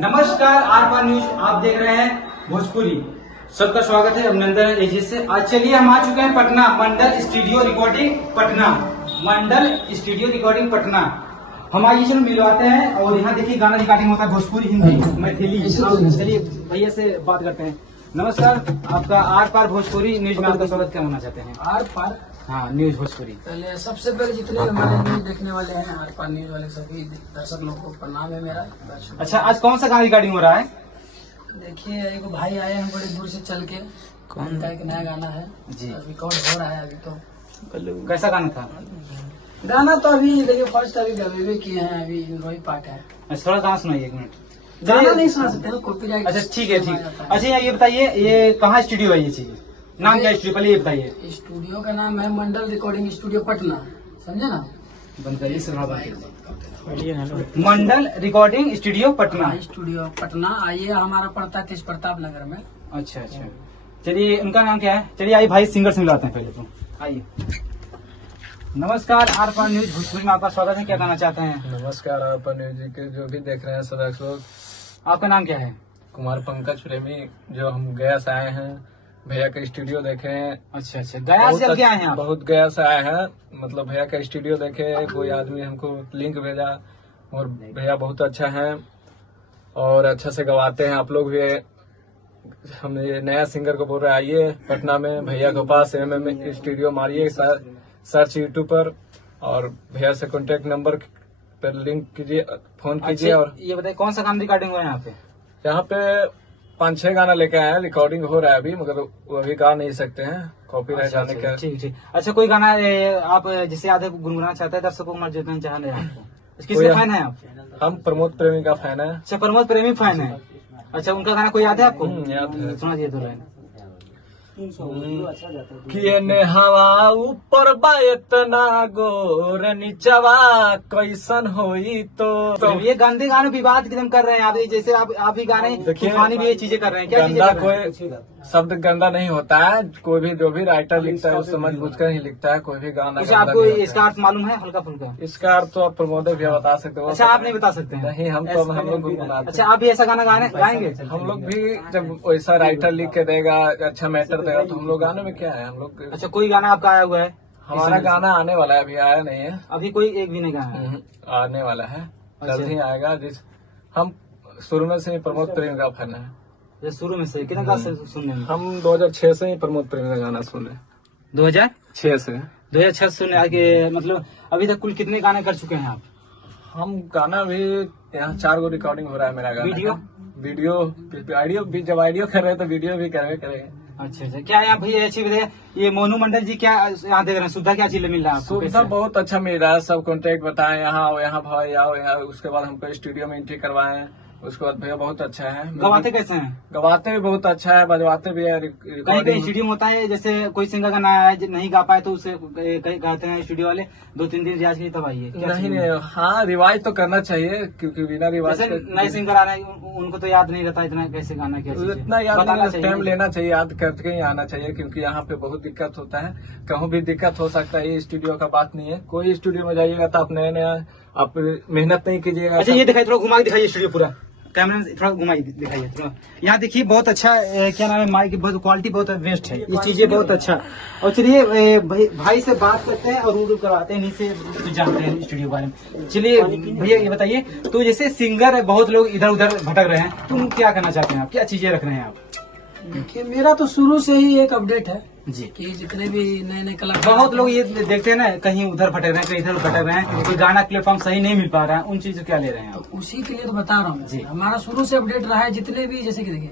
नमस्कार, R news आप देख रहे हैं भोजपुरी। सबका स्वागत है, अभिनंदन है एजी से। आज चलिए हम आ चुके हैं पटना, मंडल स्टूडियो रिकॉर्डिंग पटना। मंडल स्टूडियो रिकॉर्डिंग पटना हम आइए चलो मिलवाते हैं। और यहाँ देखिए गाना रिकॉर्डिंग होता है भोजपुरी, हिंदी, मैथिली। चलिए भैया से बात करते हैं। नमस्कार, आपका आर पार भोजपुरी न्यूज में आपका स्वागत करना चाहते हैं। आर पार हाँ, न्यूज भोजपुरी। पहले सबसे पहले जितने हमारे न्यूज देखने वाले हैं, आर पार न्यूज वाले सभी दर्शक लोगों को प्रणाम है मेरा। अच्छा, आज कौन सा गाना रिकॉर्डिंग हो रहा है? देखिए, एक भाई आए हैं बड़े दूर से चल के, कौन का एक नया गाना है जी, रिकॉर्ड हो रहा है अभी। तो कैसा गाना था? गाना तो अभी देखिए फर्स्ट अभी गवे किए हैं, अभी वही पार्ट है। थोड़ा गाना सुनाइए, एक मिनट। गाना नहीं सुना सकते ना, कॉपीराइट। अच्छा ठीक है, ठीक। अच्छा ये बताइए, ये कहाँ स्टूडियो है? ये चीज नाम क्या है स्टूडियो, पहले ये बताइए। स्टूडियो का नाम है मंडल रिकॉर्डिंग स्टूडियो पटना, समझे ना? बंद करिए, Mandal recording studio Patna. Studio Patna आइए, हमारा पड़ता है तेज प्रताप नगर में। अच्छा अच्छा, चलिए उनका नाम क्या है? चलिए आइए भाई सिंगर से मिलाते हैं पहले तो। आइए। नमस्कार, आर पार न्यूज भोजपुरी में आपका स्वागत है। क्या कहना चाहते हैं? नमस्कार, आर पार न्यूज के जो भी देख रहे हैं सदस्य लोग। आपका नाम क्या है? कुमार पंकज प्रेमी, जो हम गया से आए हैं, भैया का स्टूडियो देखे हैं। अच्छा अच्छा, गया से क्या आए हैं आप? बहुत गया से आए हैं, मतलब भैया का स्टूडियो देखे। कोई आदमी हमको लिंक भेजा और भैया बहुत अच्छा है और अच्छा से गवाते हैं। आप लोग भी, हम ये नया सिंगर को बोल रहे हैं, आइए पटना में भैया के पास MM स्टूडियो मारिए सर्च यूट्यूब पर, और भैया से कॉन्टेक्ट नंबर पर लिंक कीजिए, फोन कीजिए। और ये बताइए कौन सा गाना रिकॉर्डिंग हुआ है यहाँ पे? यहाँ पे 5-6 गाना लेके आए हैं, रिकॉर्डिंग हो रहा है अभी, मगर वो अभी गा नहीं सकते हैं, कॉपीराइट आने का। ठीक ठीक। अच्छा, कोई गाना आप जिसे याद है गुनगुनाना चाहते हैं, दर्शकों को जितना चाह रहे हैं आपको? किसके फैन है आप? हम प्रमोद प्रेमी का फैन है। अच्छा, प्रमोद प्रेमी फैन है। अच्छा, उनका गाना कोई याद है आपको? याद है। सुना दिए 2 लाइन। किए हवा ऊपर बा इतना गोर नीचवा कैसन होई तो ये गंदे गाने विवाद एकदम कर रहे हैं आप। जैसे आप भी गाने तूफानी भी ये चीजें कर रहे हैं। क्या चीजें गंदा कर रहे हैं? कोई शब्द गंदा नहीं होता है। कोई भी जो भी राइटर लिखता है वो समझ बुझ कर ही लिखता है। कोई भी गाना अच्छा, आपको इसका अर्थ मालूम है हल्का फुल्का? इसका अर्थ तो आप प्रमोद भी बता सकते हो। अच्छा, आप नहीं बता सकते हैं? नहीं, हम लोग गुनगुनाते। अच्छा, आप भी ऐसा गाना गाएंगे? हम लोग भी जब वैसा राइटर लिख के देगा, अच्छा मैटर देगा, तो हम लोग गाने में क्या है, हम लोग। अच्छा, कोई गाना आपका आया हुआ है? हमारा गाना आने वाला है, अभी आया नहीं है। अभी कोई एक भी नहीं गाया है? आने वाला है, अच्छा। जल्द ही आएगा। हम शुरू में से ही प्रमोद प्रेमी का फैन है। ये शुरू में से कितना क्लास से सुनने में? हम 2006 से ही प्रमोद प्रेमी का गाना सुन रहे हैं। 2006 से 2006 सुनने आगे, मतलब अभी तक कुल कितने गाने कर चुके हैं आप? हम गाना भी यहाँ 4 गो रिकॉर्डिंग हो रहा है मेरा गाना। वीडियो भी जब आइडियो कर रहे हैं तो वीडियो भी करेंगे। अच्छा अच्छा, क्या यहाँ भैया अच्छी बताइए, ये मोनू मंडल जी क्या यहाँ देख रहे हैं? सुविधा क्या चीज मिल रहा है आपको? सुविधा बहुत अच्छा मिल रहा है। सब कॉन्टेक्ट बताए, यहाँ आओ, यहाँ भाई आओ, यहाँ। उसके बाद हमको स्टूडियो में एंट्री करवाए। उसके बाद भैया बहुत अच्छा है। गवाते कैसे हैं? गवाते भी बहुत अच्छा है, बजवाते भी है। कहीं कहीं स्टूडियो में होता है, जैसे कोई सिंगर का नहीं गा पाए तो उसे कहते हैं स्टूडियो वाले 2-3 दिन रियाज के लिए तब आइए। नहीं, हाँ रिवाज तो करना चाहिए, क्योंकि बिना रिवाज नए सिंगर आ रहे हैं, उनको तो याद नहीं रहता इतना कैसे गाना क्या चीज़ है। इतना याद नहीं, टाइम लेना चाहिए, याद करके ही आना चाहिए, क्योंकि यहाँ पे बहुत दिक्कत होता है। कहूँ भी दिक्कत हो सकता है, ये स्टूडियो का बात नहीं है। कोई स्टूडियो में जाइएगा तो आप नया आप मेहनत नहीं कीजिएगा। अच्छा, ये दिखाइए, थोड़ा घुमा के दिखाइए स्टूडियो पूरा, कैमरा से थोड़ा घुमाइए, दिखाइए थोड़ा। यहाँ देखिए बहुत अच्छा क्या नाम है, माइक बहुत क्वालिटी बहुत बेस्ट है, ये चीजें बहुत अच्छा। और चलिए भाई से बात करते हैं और रूबरू करवाते हैं, इन्हीं से कुछ जानते हैं स्टूडियो के बारे में। चलिए भैया ये बताइए, तो जैसे सिंगर है, बहुत लोग इधर उधर भटक रहे हैं, तुम क्या करना चाहते हैं? आप क्या चीजें रख रहे हैं आप? देखिए, मेरा तो शुरू से ही एक अपडेट है जी, कि जितने भी नए कलाकार, बहुत लोग ये देखते हैं ना, कहीं उधर भटक रहे हैं, कहीं इधर भटक रहे हैं, कोई गाना प्लेटफॉर्म सही नहीं मिल पा रहा है, उन चीजों क्या ले रहे हैं आप? तो उसी के लिए तो बता रहा हूँ जी। हमारा शुरू से अपडेट रहा है। जितने भी, जैसे कि देखिए,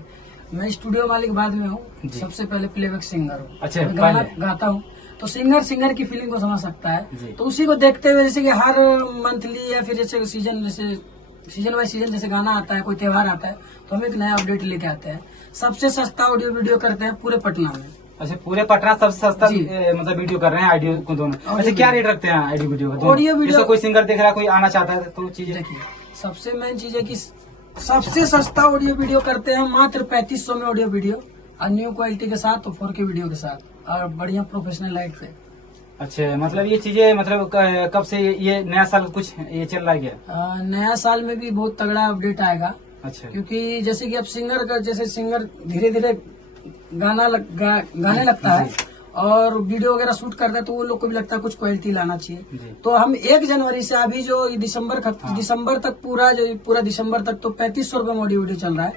मैं स्टूडियो मालिक बाद में हूँ, जी। सबसे पहले प्लेबैक सिंगर हूँ। अच्छा, मैं गाना पहले। गाता हूँ, तो सिंगर की फीलिंग को समझ सकता जी। है। तो उसी को देखते हुए, जैसे कि हर मंथली या फिर जैसे सीजन बाय सीजन जैसे गाना आता है, कोई त्योहार आता है, तो हम एक नया अपडेट लेके आते हैं। सबसे सस्ता ऑडियो वीडियो करते हैं पूरे पटना में। अच्छा, पूरे पटना सबसे सस्ता जी। मतलब वीडियो कर रहे हैं ऑडियो को दोनों। अच्छा, क्या रेट रखते हैं ऑडियो वीडियो का? ऑडियो वीडियो, जैसे कोई सिंगर देख रहा है, कोई आना चाहता है तो चीजें। देखिए, सबसे मेन चीज है कि सबसे सस्ता ऑडियो वीडियो करते हैं मात्र 3500 में ऑडियो वीडियो, और न्यू क्वालिटी के साथ, तो 4K वीडियो के साथ, और बढ़िया प्रोफेशनल लाइट से। अच्छा, मतलब ये चीजें, मतलब कब से ये नया साल कुछ ये चल रहा है क्या? नया साल में भी बहुत तगड़ा अपडेट आएगा। अच्छा क्योंकि जैसे कि अब सिंगर का जैसे सिंगर धीरे धीरे गाने लगता है और वीडियो वगैरह शूट करता है, तो वो लोग को भी लगता है कुछ क्वालिटी लाना चाहिए। जी। तो हम 1 जनवरी से अभी जो दिसंबर तक पूरा दिसंबर तक तो 3500 रुपये में ऑडियो वीडियो चल रहा है।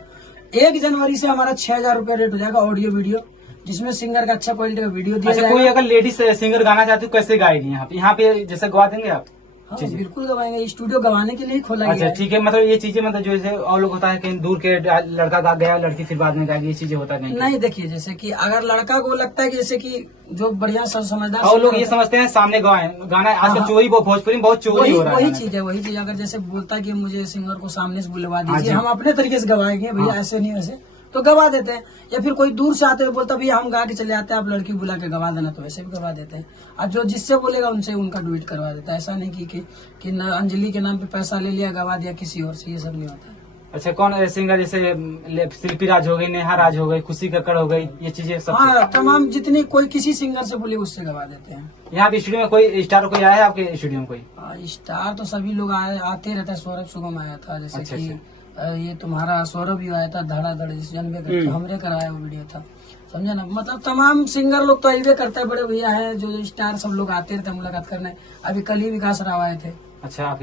1 जनवरी से हमारा 6000 रुपये रेट हो जाएगा ऑडियो वीडियो, जिसमें सिंगर का अच्छा क्वालिटी का वीडियो दिया अच्छा, जाएगा। कोई अगर लेडीज सिंगर गाना चाहती हो कैसे गाएगी यहाँ पे जैसे गवा देंगे आप? हाँ, जी, जी। बिल्कुल गवाएंगे, स्टूडियो गवाने के लिए ही खोला अच्छा गया है। ठीक है, मतलब ये चीजें मतलब जो है और लोग होता है कहीं दूर के लड़का गा गया, लड़की फिर बाद में गाएगी, ये चीजें होता नहीं। नहीं, देखिए जैसे कि अगर लड़का को लगता है कि जैसे कि जो बढ़िया समझदार और लोग singer ये होता है, समझते हैं सामने गवाए गाना, आजकल हाँ। चोरी भोजपुरी में बहुत चोरी हो रहा है। वही चीज अगर जैसे बोलता है कि मुझे सिंगर को सामने से बुलवा हाँ दीजिए, जी। हम अपने तरीके से गवाएंगे भैया, हाँ। ऐसे नहीं वैसे, तो गवा देते हैं। या फिर कोई दूर से आते हुए बोलता भैया हम गा के चले आते हैं, आप लड़की बुला के गवा देना, तो वैसे भी गवा देते हैं। और जो जिससे बोलेगा उनसे उनका डुएट करवा देता है। ऐसा नहीं कि न अंजलि के नाम पे पैसा ले लिया गवा दिया किसी और से, ये सब नहीं होता है। अच्छा, कौन सिंगर जैसे शिल्पी राज हो गई, नेहा राज हो गई, खुशी कक्कड़ हो गई, ये चीजें सब? हाँ, तमाम जितनी कोई किसी सिंगर से बोले उससे गवा देते हैं। यहाँ पे स्टूडियो में कोई स्टार कोई आया है आपके स्टूडियो में कोई? स्टार तो सभी लोग आते रहता है। सौरभ सुगम आया था, जैसे अच्छा, कि ये तुम्हारा सौरभ भी आया था, धड़ाधड़ जिस जनवे करते हमरे कराया वो वीडियो था, समझे ना। मतलब तमाम सिंगर लोग तो आइए करते हैं, बड़े भैया है जो स्टार सब लोग आते रहते हैं मुलाकात करने। अभी कल ही विकास राव आए थे। अच्छा।